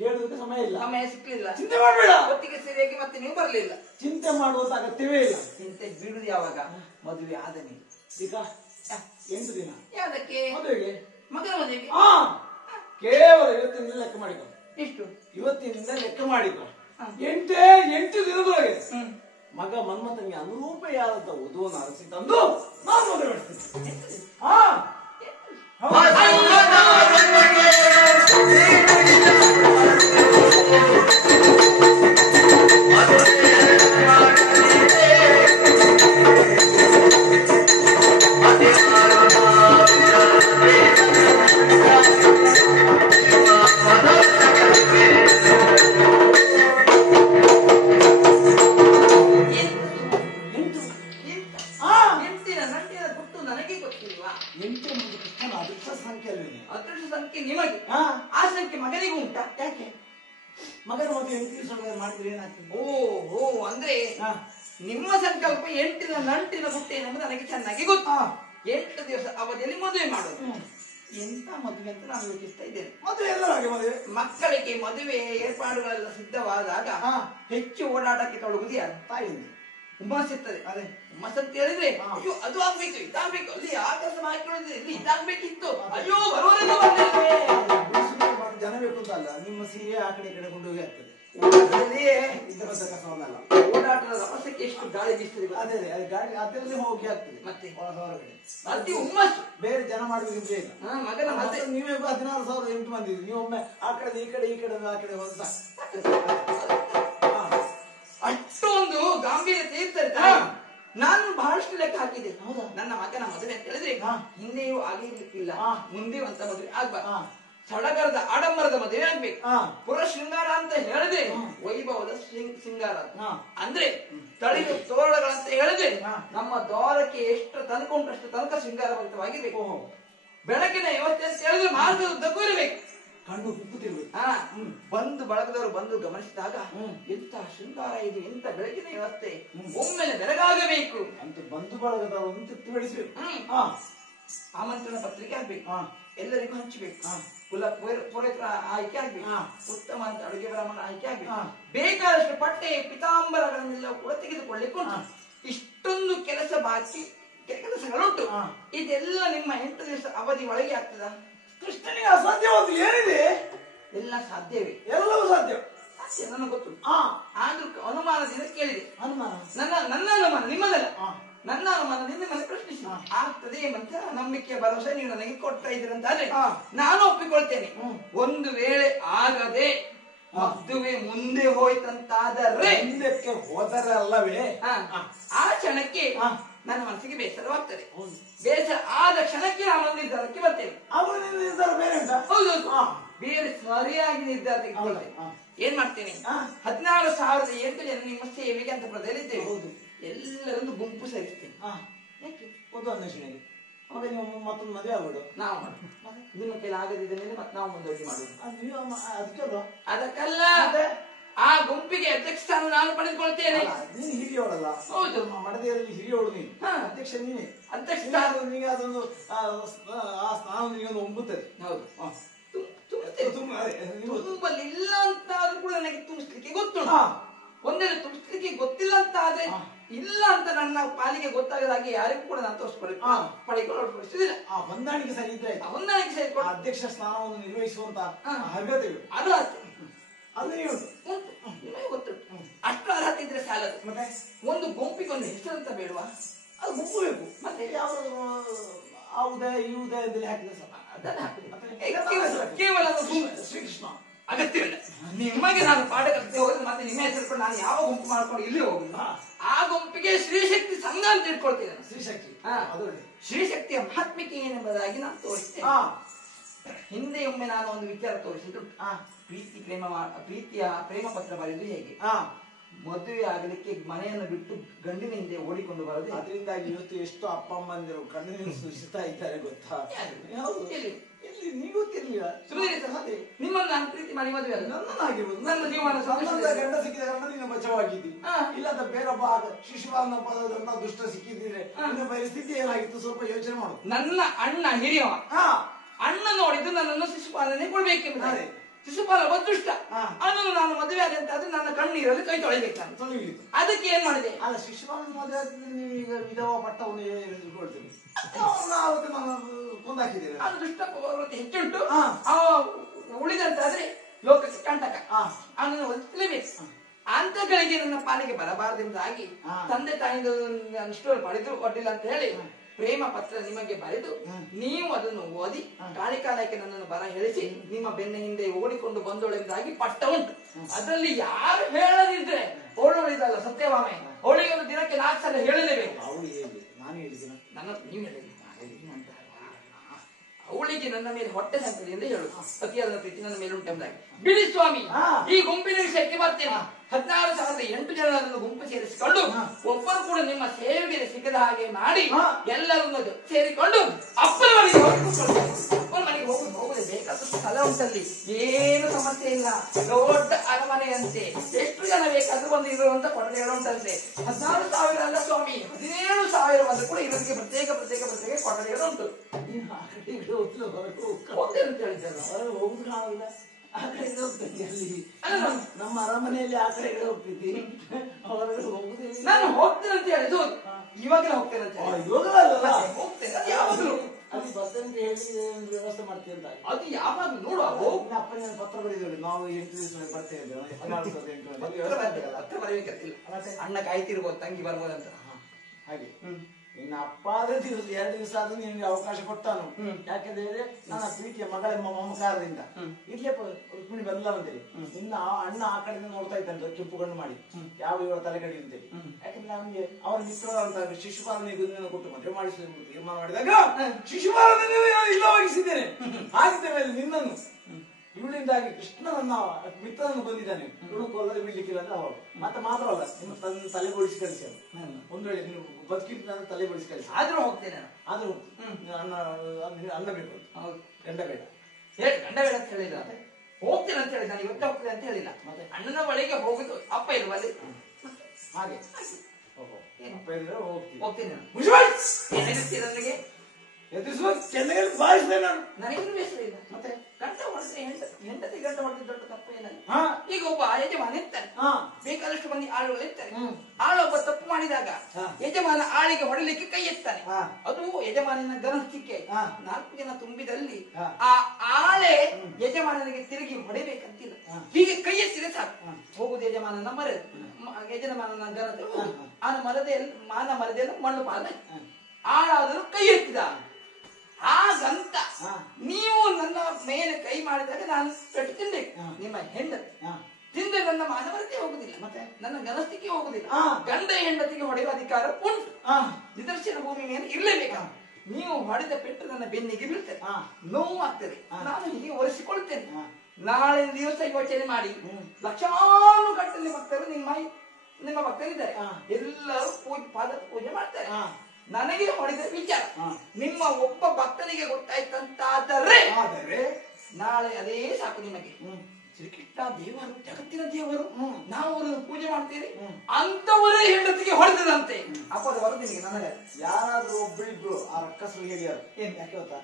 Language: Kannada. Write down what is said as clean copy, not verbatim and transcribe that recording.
ಕೇಳುವುದಕ್ಕೆ ಸಮಯ ಇಲ್ಲ, ಸಮಯ ಸಿಕ್ಲಿಲ್ಲ. ಚಿಂತೆ ಮಾಡಬೇಡ. ಹೊತ್ತಿಗೆ ಸರಿಯಾಗಿ ಮತ್ತೆ ನೀವು ಬರ್ಲಿಲ್ಲ. ಚಿಂತೆ ಮಾಡುವಂತ ಅಗತ್ಯವೇ ಇಲ್ಲ. ಚಿಂತೆ ಬಿಡುದು ಯಾವಾಗ? ಮದುವೆ ಆದ ಮೇಲೆ. ಈಗ 8 ದಿನ ಯಾವ್ದಕ್ಕೆ? ಮದುವೆಗೆ, ಮಗನ ಮದುವೆಗೆ. ಕೇವಲ ಇವತ್ತಿನಿಂದ ಲೆಕ್ಕ ಮಾಡಿಕೊ. ಎಷ್ಟು? ಇವತ್ತಿನಿಂದ ಲೆಕ್ಕ ಮಾಡಿಕೊ. 8 ದಿನದೊಳಗೆ ಮಗ ಮನ್ಮಥನಿಗೆ ಅನುರೂಪೆಯಾದಂತ ವಧುವನ್ನು ಅರಸಿ ತಂದು ನಾನು ಮದುವೆ ಮಾಡ್ತೀನಿ. ಅದೃಷ್ಟ ಸಂಖ್ಯೆ ನಿಮಗೆ, ಆ ಸಂಖ್ಯೆ ಮಗನಿಗೂ ಉಂಟಾ? ಯಾಕೆ ಮಗನ ಮದುವೆ 8 ದಿವಸ ಮಾಡಿದ್ರೆ ಏನಾಗ್ತದೆ? ಓಹೋ, ಅಂದ್ರೆ ನಿಮ್ಮ ಸಂಕಲ್ಪ 8ನ ನಂಟಿನ ಗುಟ್ಟೆ ಎಂಬುದು ನನಗೆ ಚೆನ್ನಾಗಿ ಗೊತ್ತು. 8 ದಿವಸ ಅವಧಿಯಲ್ಲಿ ಮದುವೆ ಮಾಡೋದು. ಎಂತ ಮದುವೆ ಅಂತ ನಾನು ಯೋಚಿಸ್ತಾ ಇದ್ದೇನೆ. ಮದುವೆ ಎಲ್ಲರಾಗೆ ಮದುವೆ, ಮಕ್ಕಳಿಗೆ ಮದುವೆ ಏರ್ಪಾಡುಗಳೆಲ್ಲ ಸಿದ್ಧವಾದಾಗ ಹೆಚ್ಚು ಓಡಾಟಕ್ಕೆ ತೊಡಗುದು ಯಾರು? ತಾಯಿಯಿಂದ ಹುಮ್ಮಸ್ ಇರ್ತದೆ. ಅದೇ ಹುಮ್ಮಸ್ ಅಂತ ಹೇಳಿದ್ರೆ ಅಯ್ಯೋ ಅದು ಆಗ್ಬೇಕು, ಇದಾಗ್ಬೇಕು, ಅಲ್ಲಿ ಆಕಾಶ ಹಾಕಿರೋದ್ರೆ ಇಲ್ಲಿ ಇದಾಗ್ಬೇಕಿತ್ತು, ಅಯ್ಯೋ ಬರೋದಿಲ್ಲ. ಜನ ಬೇಕು ಅಂತ ಅಲ್ಲ, ನಿಮ್ಮ ಸೀರೆ ಆ ಕಡೆ ಈ ಕಡೆ ಕೊಂಡೋಗಿ ಆಗ್ತದೆ. ಓಡಾಟದ ರಭಸಕ್ಕೆ ಎಷ್ಟು ಗಾಳಿ ಬೀಸ್ತದೆ. ಅದೇ ಅದೇ ಗಾಡಿ ಅದರಲ್ಲಿ ಹೋಗಿ ಆಗ್ತದೆ. ಮತ್ತೆ ಹೊರಗಡೆ ಅತಿ ಹುಮ್ಮಸ್ಸು. ಬೇರೆ ಜನ ಮಾಡ್ಬೇಕಿದ್ರೆ ಈಗ ಮಗನ ಮತ್ತೆ ನೀವೇ 16,008 ಮಂದಿ ಇದ್ರಿ. ನೀವು ಒಮ್ಮೆ ಆ ಕಡೆ ಈ ಕಡೆ ಆ ಕಡೆ ಹೋದ ಅಷ್ಟೊಂದು ಗಾಂಭೀರ್ಯತೆ ಇರ್ತಾರೆ. ನಾನು ಬಹಳಷ್ಟು ಲೆಕ್ಕ ಹಾಕಿದೆ. ನನ್ನ ಮಗನ ಮದುವೆ ಅಂತ ಹೇಳಿದ್ರೆ ಹಿಂದೆಯೂ ಆಗಿರ್ಲಿಕ್ಕಿಲ್ಲ, ಮುಂದೆಯೂ ಅಂತ ಮದುವೆ ಆಗ್ಬಾರ್ದು. ಸಡಗರದ ಆಡಂಬರದ ಮದುವೆ ಆಗ್ಬೇಕು. ಪುರ ಶೃಂಗಾರ ಅಂತ ಹೇಳಿದ್ರೆ ವೈಭವದ ಶೃಂಗಾರ ಅಂದ್ರೆ ತಳಿರು ತೋರಣಗಳಂತ ಹೇಳಿದ್ರೆ ನಮ್ಮ ದ್ವಾರಕ್ಕೆ ಎಷ್ಟು ತನಕ ಉಂಟು ಅಷ್ಟು ತನಕ ಶೃಂಗಾರವಂತವಾಗಿರ್ಬೇಕು. ಬೆಳಕಿನ ವ್ಯವಸ್ಥೆ ಅಂತ ಹೇಳಿದ್ರೆ ಮಾರ್ಗದ ಉದ್ದಕ್ಕೂ ಇರಬೇಕು. ಕಣ್ಣು ಕುಪ್ಪುತ್ತಿರ್ಬೇಕು. ಬಂದು ಬಳಗದವರು ಬಂದು ಗಮನಿಸಿದಾಗ ಎಂತ ಶೃಂಗಾರ ಇದು, ಎಂತ ಬೆಳಕಿನ ವ್ಯವಸ್ಥೆ, ಒಮ್ಮೆಲೆ ಬೆಳಗಾಗಬೇಕು ಅಂತ ಬಂಧು ಬಳಗದವರು ತೃಪ್ತಿಪಡಿಸಬೇಕು. ಆಮಂತ್ರಣ ಪತ್ರಿಕೆ ಆಗ್ಬೇಕು, ಎಲ್ಲರಿಗೂ ಹಂಚಬೇಕು, ಪುರೋಹಿತರ ಆಯ್ಕೆ ಆಗ್ಬೇಕು, ಉತ್ತಮ ಅಂತ ಅಡುಗೆ ಬ್ರಾಹ್ಮಣ ಆಯ್ಕೆ ಆಗ್ಬೇಕು, ಬೇಕಾದಷ್ಟು ಪಟ್ಟೆ ಪಿತಾಂಬರಗಳನ್ನೆಲ್ಲ ಕೂಡ ತೆಗೆದುಕೊಳ್ಳಿಕ್ಕೆ ಉಂಟು. ಇಷ್ಟೊಂದು ಕೆಲಸ ಬಾಕಿ ಕೆಲಸಗಳುಂಟು. ಇದೆಲ್ಲ ನಿಮ್ಮ 8 ದಿವಸ ಅವಧಿ ಒಳಗೆ ಆಗ್ತದ? ಕೃಷ್ಣನಿಗೆ ಅಸಾಧ್ಯವಾದ ಏನಿದೆ? ಎಲ್ಲ ಸಾಧ್ಯವೇ, ಎಲ್ಲವೂ ಸಾಧ್ಯ. ನನಗೆ ಗೊತ್ತು. ಆದ್ರೂ ಅನುಮಾನದಿಂದ ಕೇಳಿದೆ. ಅನುಮಾನ ನನ್ನ ಅನುಮಾನ ನಿಮ್ಮದಲ್ಲ, ನನ್ನ ಅನುಮಾನದಿಂದ ಮನೆ ಪ್ರಶ್ನಿಸಿ ಆಗ್ತದೆ ಎಂಬಂತ ನಂಬಿಕೆಯ ಭರವಸೆ ನೀವು ನನಗೆ ಕೊಡ್ತಾ ಇದ್ದೀರಂತಾದ್ರೆ ನಾನು ಒಪ್ಪಿಕೊಳ್ತೇನೆ. ಒಂದು ವೇಳೆ ಆಗದೆ ಮದುವೆ ಮುಂದೆ ಹೋಯ್ತಂತಾದರೆ, ಹಿಂದಕ್ಕೆ ಹೋದರೆ ಅಲ್ಲವೇ ಆ ಕ್ಷಣಕ್ಕೆ ನನ್ನ ಮನಸ್ಸಿಗೆ ಬೇಸರವಾಗ್ತದೆ. ಬೇಸರ ಆದ ಕ್ಷಣಕ್ಕೆ ನಾನು ನಿರ್ಧಾರಕ್ಕೆ ಬರ್ತೇನೆ. ಅವನ ನಿರ್ಧಾರ ಬೇರೆ ಉಂಟಾ? ಹೌದು, ಬೇರೆ ಸರಿಯಾಗಿ ನಿರ್ಧಾರ ತೆಗೆದುಕೊಳ್ತೇನೆ. ಏನ್ ಮಾಡ್ತೇನೆ? 16,008 ಜನ ನಿಮ್ಮ ಸೇವೆಗೆ ಅಂತ ಪ್ರದೇಲಿದ್ದೇವೆ. ಎಲ್ಲರೊಂದು ಗುಂಪು ಸೇರಿಸ್ತೇನೆ. ಯಾಕೆ? ಒಂದು ಅನ್ವೇಷಣೆಗೆ ಅವಾಗ ನೀವು ಮತ್ತೊಂದು ಮದುವೆ ಆಗ್ಬಿಡು. ನಾವು ನಿಮ್ಮ ಕೈಲಿ ಆಗದಿದ್ದ ಮೇಲೆ ಮತ್ತೆ ನಾವು ಮುಂದೋಗಿ ಮಾಡುದು. ಅದಕ್ಕೆ ಅದಕ್ಕಲ್ಲ, ಆ ಗುಂಪಿಗೆ ಅಧ್ಯಕ್ಷ ಸ್ಥಾನ ನಾನು ಪಡೆದುಕೊಳ್ತೇನೆ. ನೀನು ಹಿರಿಯೋಳಲ್ಲ. ಹೌದು, ಮಡದಿಯಲ್ಲಿ ಹಿರಿಯೋಳು ನೀನು, ಅಧ್ಯಕ್ಷ ನೀನೆ. ಅಧ್ಯಕ್ಷ ನಿಮಗೆ ಅದೊಂದು ಆ ಸ್ಥಾನ ನಿಮಗೆ ಒಂಬುತ್ತದೆ. ಹೌದು, ತುಂಬಲಿಲ್ಲ ಅಂತ ಆದ್ರೂ ಕೂಡ ನನಗೆ ತುಂಬಿಸ್ಲಿಕ್ಕೆ ಗೊತ್ತುಂಟು. ಒಂದೆರಡು ತುಂಬಿಸ್ಲಿಕ್ಕೆ ಗೊತ್ತಿಲ್ಲ ಅಂತ ಆದ್ರೆ ಇಲ್ಲ ಅಂತ ನನ್ನ ಪಾಲಿಗೆ ಗೊತ್ತಾಗದ ಹಾಗೆ ಯಾರಿಗೂ ಕೂಡ ನಾನು ಪಡೆದುಕೊಳ್ಳಿಸುವುದಿಲ್ಲ. ಹೊಂದಾಣಿಕೆ ಸರಿ ಇದ್ರೆ ಹೊಂದಾಣಿಕೆ ಸರಿ ಅಧ್ಯಕ್ಷ ಸ್ಥಾನವನ್ನು ನಿರ್ವಹಿಸುವಂತ ಅರ್ಹತೆ ಅದು ಅದು ಉಂಟು, ನಿಮಗೆ ಗೊತ್ತುಂಟು. ಅಷ್ಟು ಅರ್ಹತೆ ಇದ್ರೆ ಸಾಲದು. ಮತ್ತೆ ಒಂದು ಗುಂಪಿಗೆ ಒಂದು ಹೆಸರಂತ ಬೇಡುವ, ಅದು ಗುಂಪು ಬೇಕು. ಮತ್ತೆ ಯಾವ ಆ ಉದಯ ಈ ಉದಯ ಅಂತ ಹಾಕಿದ್ರೆ ಸಾಲ, ಅದನ್ನ ಕೇವಲ ಶ್ರೀಕೃಷ್ಣ ಅಗತ್ಯವಿಲ್ಲ. ನಿಮಗೆ ನಾನು ಪಾಠ ಕಲಿತೆ ಹೋದ್ರೆ ಮತ್ತೆ ನಿಮ್ಮ ಹೆಸರು ನಾನು ಯಾವ ಗುಂಪು ಮಾಡ್ಕೊಂಡು ಇಲ್ಲಿ ಹೋಗುದು. ಆ ಗುಂಪಿಗೆ ಶ್ರೀಶಕ್ತಿ ಸಂಘ ಅಂತ ಇಟ್ಕೊಳ್ತೇನೆ. ಶ್ರೀಶಕ್ತಿ ಶ್ರೀಶಕ್ತಿಯ ಮಹಾತ್ಮಿಕೆ ಏನೆಂಬುದಾಗಿ ನಾನು ತೋರಿಸ್ತೇನೆ. ಹಿಂದೆ ಒಮ್ಮೆ ನಾನು ಒಂದು ವಿಚಾರ ತೋರಿಸಿದ್ರು. ಪ್ರೀತಿಯ ಪ್ರೇಮ ಪತ್ರ ಬರೆದು ಹೇಗೆ ಮದುವೆ ಆಗಲಿಕ್ಕೆ ಮನೆಯನ್ನು ಬಿಟ್ಟು ಗಂಡಿನ ಹಿಂದೆ ಓಡಿಕೊಂಡು ಬರೋದು. ಅದರಿಂದಾಗಿ ಇವತ್ತು ಎಷ್ಟು ಅಪ್ಪ ಅಮ್ಮಂದಿರು ಗಂಡಿನ ಸೂಚಿಸ್ತಾ ಇದ್ದಾರೆ ಗೊತ್ತಾ? ನೀವು ಗೊತ್ತಿರ್ಲಿಲ್ಲ. ನಿಮ್ಮನ್ನು ನಾನು ಪ್ರೀತಿ ಮಾಡಿ ಮದುವೆ ಅಲ್ಲ, ನನ್ನನ್ನಾಗಿರ್ಬೋದು, ನನ್ನ ಜೀವನ ಗಂಡ ಸಿಕ್ಕಿದ ಕಾರಣ ನೀನು ಬಚಾವಾಗಿದ್ದಿ. ಇಲ್ಲದ ಬೇರೊಬ್ಬ ಶಿಶುಪಾಲನ ಪದದಂತ ದುಷ್ಟ ಸಿಕ್ಕಿದ್ರೆ ನಿನ್ನ ಪರಿಸ್ಥಿತಿ ಏನಾಗಿತ್ತು ಸ್ವಲ್ಪ ಯೋಚನೆ ಮಾಡು. ನನ್ನ ಅಣ್ಣ ಹಿರಿಯವ, ಅಣ್ಣ ನೋಡಿದ್ದು ನನ್ನನ್ನು ಶಿಶುಪಾಲನೆ ಕೊಡ್ಬೇಕೆಂಬುದಾರೆ. ಶಿಶುಪಾಲ ಬದುಷ್ಟ ಅವನನ್ನು ನಾನು ಮದುವೆ ಆದ ಅಂತ ಆದ್ರೆ ನನ್ನ ಕಣ್ಣೀರಲ್ಲಿ ಕೈ ತೊಳಿಬೇಕು ನಾನು. ತೊಳಿಲಿಕ್ಕೆ ಅದಕ್ಕೆ ಏನ್ ಮಾಡಿದೆ? ಅಲ್ಲ ಶಿಶುಪಾಲನ ಮದುವೆ ಆದ್ರೆ ನೀವೀಗ ವಿಧವಾ ಪಟ್ಟವನ್ನು ಕೊಡ್ತೀನಿ ನಾನು ಕೊಂದಾಕಿದ್ದೇನೆ. ಅದು ದುಷ್ಟ ಪ್ರವೃತ್ತಿ ಹೆಚ್ಚುಂಟು. ಉಳಿದಂತಾದ್ರೆ ಲೋಕಕ್ಕೆ ಕಂಟಕ. ಅವನನ್ನು ಒಲಿಸಲೇಬೇಕು. ಅಂತಗಳಿಗೆ ನನ್ನ ಪಾಲಿಗೆ ಬರಬಾರದೆಂದಾಗಿ ತಂದೆ ತಾಯಿದು ಅಷ್ಟೊಂದು ಪಡೆದು ಒಡ್ಡಿಲ್ಲ ಅಂತ ಹೇಳಿ ಪ್ರೇಮ ಪತ್ರ ನಿಮಗೆ ಬರೆದು ನೀವು ಅದನ್ನು ಓದಿ ಕಾಳಿಕಾಲಕ್ಕೆ ನನ್ನನ್ನು ಬರ ಹೇಳಿಸಿ ನಿಮ್ಮ ಬೆನ್ನ ಹಿಂದೆ ಓಡಿಕೊಂಡು ಬಂದೊಳೆಂದಾಗಿ ಪಟ್ಟ ಉಂಟು. ಅದರಲ್ಲಿ ಯಾರು ಹೇಳದಿದ್ರೆ ಓಡೋಳಿದಲ್ಲ ಸತ್ಯಭಾಮೆ, ಅವಳಿಗೆ ಒಂದು ದಿನಕ್ಕೆ 4 ಸಲ ಹೇಳಲೇಬೇಕು. ನಾನು ಹೇಳಿದ್ದೇನೆ, ನೀವು ಹೇಳಿದ್ರಿ. ಅವಳಿಗೆ ನನ್ನ ಮೇಲೆ ಹೊಟ್ಟೆ ಸಂತದೆ ಎಂದು ಹೇಳು. ಸತ್ಯದ ಪ್ರೀತಿ ನನ್ನ ಮೇಲೆ ಉಂಟೆಂದಾಗಿ ಬಿಡಿ ಸ್ವಾಮಿ, ಈ ಗುಂಪಿನ ವಿಷಯಕ್ಕೆ ಬರ್ತೇನೆ. 16,008 ಜನರನ್ನು ಗುಂಪು ಸೇರಿಸಿಕೊಂಡು ಒಬ್ಬರು ಕೂಡ ನಿಮ್ಮ ಸೇವೆಗೆ ಸಿಗದ ಹಾಗೆ ಮಾಡಿ ಎಲ್ಲರನ್ನು ಸೇರಿಕೊಂಡು ಅಪ್ಪನ ಮನೆಗೆ ಅಪ್ಪನ ಮನೆಗೆ ಹೋಗುದೇ ಬೇಕಾದ ಸ್ಥಳ ಉಂಟಲ್ಲಿ, ಏನು ಸಮಸ್ಯೆ ಇಲ್ಲ. ದೊಡ್ಡ ಅರಮನೆಯಂತೆ ಎಷ್ಟು ಜನ ಬೇಕಾದ್ರೂ ಒಂದು ಇರುವಂತ ಕೊಠಡಿಗಳು ಉಂಟಂತೆ. 16,000 ಅಲ್ಲ ಸ್ವಾಮಿ, 17,000 ಬಂದು ಕೂಡ ಇರೋದಕ್ಕೆ ಪ್ರತ್ಯೇಕ ಕೊಠಡಿಗಳು ಉಂಟು. ಹೋಗ್ತೇನೆ ಅಂತ ಹೇಳಿದ್ದಾರೆ. ಹೊರಗೆ ಹೋಗುದು ಕಾಣಲ್ಲ, ಆ ಕಡೆಗೆ ಹೋಗ್ತೇನೆ. ಅಲ್ಲಿ ನಮ್ಮ ಅರಮನೆಯಲ್ಲಿ ಆ ಕಡೆಗೆ ಹೋಗ್ತಿದ್ದೀನಿ, ಹೊರಗೆ ಹೋಗುದಿಲ್ಲ. ನಾನು ಹೋಗ್ತೇನೆ ಅಂತ ಹೇಳಿದ್ದು ಇವಾಗಲೇ ಹೋಗ್ತೇನೆ ಅಂತ ಹೋಗ್ತೇನೆ. ಅದು ಯಾವಾಗಲೂ ಅಲ್ಲಿ ಬರ್ತೇನೆ ಅಂತ ಹೇಳಿ ವ್ಯವಸ್ಥೆ ಮಾಡ್ತೇನೆ ಅಂತ. ಅದು ಯಾವಾಗ ನೋಡುವ ಅಪ್ಪನ ಪತ್ರ ಬರೀದೇವೆ ನಾವು 8 ದಿವಸ ಬರ್ತೇವೆ. ಪತ್ರ ಬರಬೇಕಂತಿಲ್ಲ, ಅಣ್ಣ ಕಾಯ್ತಿರ್ಬೋದು ತಂಗಿ ಬರ್ಬೋದಂತ. ಹಾಗೆ ಇನ್ನು ಅಪ್ಪ ಆದ್ರೆ 2 ದಿವಸ ಆದ್ರೂ ನಿಮ್ಗೆ ಅವಕಾಶ ಕೊಟ್ಟಾನು. ಯಾಕೆಂದ್ರೆ ನನ್ನ ಪ್ರೀತಿಯ ಮಗಳ ಮಮಕಾರದಿಂದ ಇರ್ಲೇಪ ರುಕ್ಮಿಣಿ ಬಲ್ಲ ಅಂತೇಳಿ ಇನ್ನ ಅಣ್ಣ ಆ ಕಡೆಯಿಂದ ನೋಡ್ತಾ ಇದ್ದಾನೆ ಕೆಂಪು ಕಣ್ಣು ಮಾಡಿ ಯಾವ ಇವರ ತಲೆಗಡಿ ಅಂತೇಳಿ. ಯಾಕಂದ್ರೆ ನಮ್ಗೆ ಅವರ ಮಿತ್ರರಂತ ಶಿಶುಪಾಲನಿಗೆ ಕೊಟ್ಟು ಮದುವೆ ಮಾಡಿಸಿ ತೀರ್ಮಾನ ಮಾಡಿದಾಗ ಶಿಶುಪಾಲನ ಇಲ್ಲವಾಗಿಸಿದ್ದೇನೆ. ಆಗಿದ್ದ ಮೇಲೆ ನಿನ್ನನ್ನು ಇವಳಿಂದಾಗಿ ಕೃಷ್ಣ ನನ್ನ ಮಿತ್ರನನ್ನು ಬಂದಿದ್ದಾನೆ, ಇವಳು ಕೊಲ್ಲದೆ ಬಿಡ್ಲಿಕ್ಕಿಲ್ಲ ಅಂತ ಅವಳು ಮತ್ತೆ ಮಾತ್ರವಲ್ಲ ನಿಮ್ಮ ತಲೆ ಬೋಡಿಸಿ ಕಳಿಸಿ. ಒಂದು ವೇಳೆ ನೀವು ಬದುಕಿದ್ರೆ ತಲೆ ಬೋಡಿಸಿ ಕಳಿಸಿ. ಆದ್ರೂ ಹೋಗ್ತೇನೆ. ಆದ್ರೂ ಅನ್ನ ಬೇಕು, ಗಂಡ ಬೇಡ. ಗಂಡ ಬೇಡ ಅಂತ ಹೇಳಿಲ್ಲ, ಹೋಗ್ತೇನೆ ಅಂತ ಹೇಳಿದ. ನಾನು ಇವತ್ತೇ ಹೋಗ್ತೇನೆ ಅಂತ ಹೇಳಿಲ್ಲ. ಮತ್ತೆ ಅಣ್ಣನ ಬಳಿಗೆ ಹೋಗುದು ಅಪ್ಪ ಇರುವ ಅಲ್ಲಿ ಹಾಗೆ ಹೋಗ್ತೇನೆ. ನನಗೆ ಚೆನ್ನೈಯಲ್ಲಿ ಬಾಯಿಸಿದೆ ನಾನು. ನನಗೇನು ಬೇಸರ ಇಲ್ಲ. ಮತ್ತೆ ಗಂಟ ಹೊಡೆದ್ರೆ ಹೆಂಡತಿ ಗಂಟ ಹೊಡೆದ ದೊಡ್ಡ ತಪ್ಪು ಏನಲ್ಲ. ಈಗ ಒಬ್ಬ ಯಜಮಾನ ಇರ್ತಾನೆ, ಬೇಕಾದಷ್ಟು ಮಂದಿ ಆಳುಗಳು ಇರ್ತಾರೆ. ಆಳೊಬ್ಬ ತಪ್ಪು ಮಾಡಿದಾಗ ಯಜಮಾನ ಆಳಿಗೆ ಹೊಡಲಿಕ್ಕೆ ಕೈ ಎತ್ತಾನೆ. ಅದು ಯಜಮಾನನ ಗನಸ್ತಿಕೆ 4 ಜನ ತುಂಬಿದಲ್ಲಿ ಆ ಆಳೆ ಯಜಮಾನನಿಗೆ ತಿರುಗಿ ಹೊಡೆಬೇಕಂತಿಲ್ಲ. ಹೀಗೆ ಕೈ ಎತ್ತಿದ್ರೆ ಸಾಕು, ಹೋಗುದು ಯಜಮಾನನ ಯಜಮಾನನ ಗನತೆ ಆನ ಮರದೆಲ್ಲ ಮಣ್ಣು ಪಾದ. ಆಳಾದರೂ ಕೈ ಎತ್ತಿದ ಹಾಗಂತ ನೀವು ನನ್ನ ಮೇಲೆ ಕೈ ಮಾಡಿದಾಗ ನಾನು ಪೆಟ್ಟು ತಿನ್ಬೇಕು. ನಿಮ್ಮ ಹೆಂಡತಿ ತಿಂದ್ರೆ ನನ್ನ ಮಾನವರತೆ ಹೋಗುದಿಲ್ಲ, ಮತ್ತೆ ನನ್ನ ಗನಸ್ತಿಕೆ ಹೋಗುದಿಲ್ಲ. ಗಂಡ ಹೆಂಡತಿಗೆ ಹೊಡೆಯುವ ಅಧಿಕಾರ ಉಂಟು, ನಿದರ್ಶನ ಭೂಮಿ ಮೇಲೆ ಇರ್ಲೇಬೇಕ. ನೀವು ಹೊಡೆದ ಪೆಟ್ಟು ನನ್ನ ಬೆನ್ನಿಗೆ ಬೀಳ್ತೇನೆ, ನೋವು ಆಗ್ತದೆ. ನಾನು ಹೀಗೆ ಒರೆಸಿಕೊಳ್ತೇನೆ. ನಾಳೆ ದಿವಸ ಯೋಚನೆ ಮಾಡಿ ಲಕ್ಷಾನು ಗಟ್ಟಲೆ ಭಕ್ತರು ನಿಮ್ಮ ಭಕ್ತರಿದ್ದಾರೆ. ಎಲ್ಲರೂ ಪಾದ ಪೂಜೆ ಮಾಡ್ತಾರೆ. ನನಗೆ ಹೊಡೆದ ವಿಚಾರ ನಿಮ್ಮ ಒಬ್ಬ ಭಕ್ತನಿಗೆ ಗೊತ್ತಾಯ್ತಂತಾದರೆ ನಾಳೆ ಅದೇ ಸಾಕು ನಿಮಗೆ. ಶ್ರೀಕೃಷ್ಣ ದೇವರು ಜಗತ್ತಿನ ದೇವರು, ನಾವು ಅವರನ್ನು ಪೂಜೆ ಮಾಡ್ತೀರಿ, ಅಂತವರೇ ಹೆಂಡತಿಗೆ ಹೊಡೆದಂತೆ ಅಪ್ಪದ ವರದಿ ನಿನಗೆ. ನನಗೆ ಯಾರಾದ್ರೂ ಒಬ್ಬರಿಬ್ರು ಆ ರಕ್ಕಸರು ಹೇಳಿಯಾರು ಏನ್ ಯಾಕೆ ಗೊತ್ತಾ,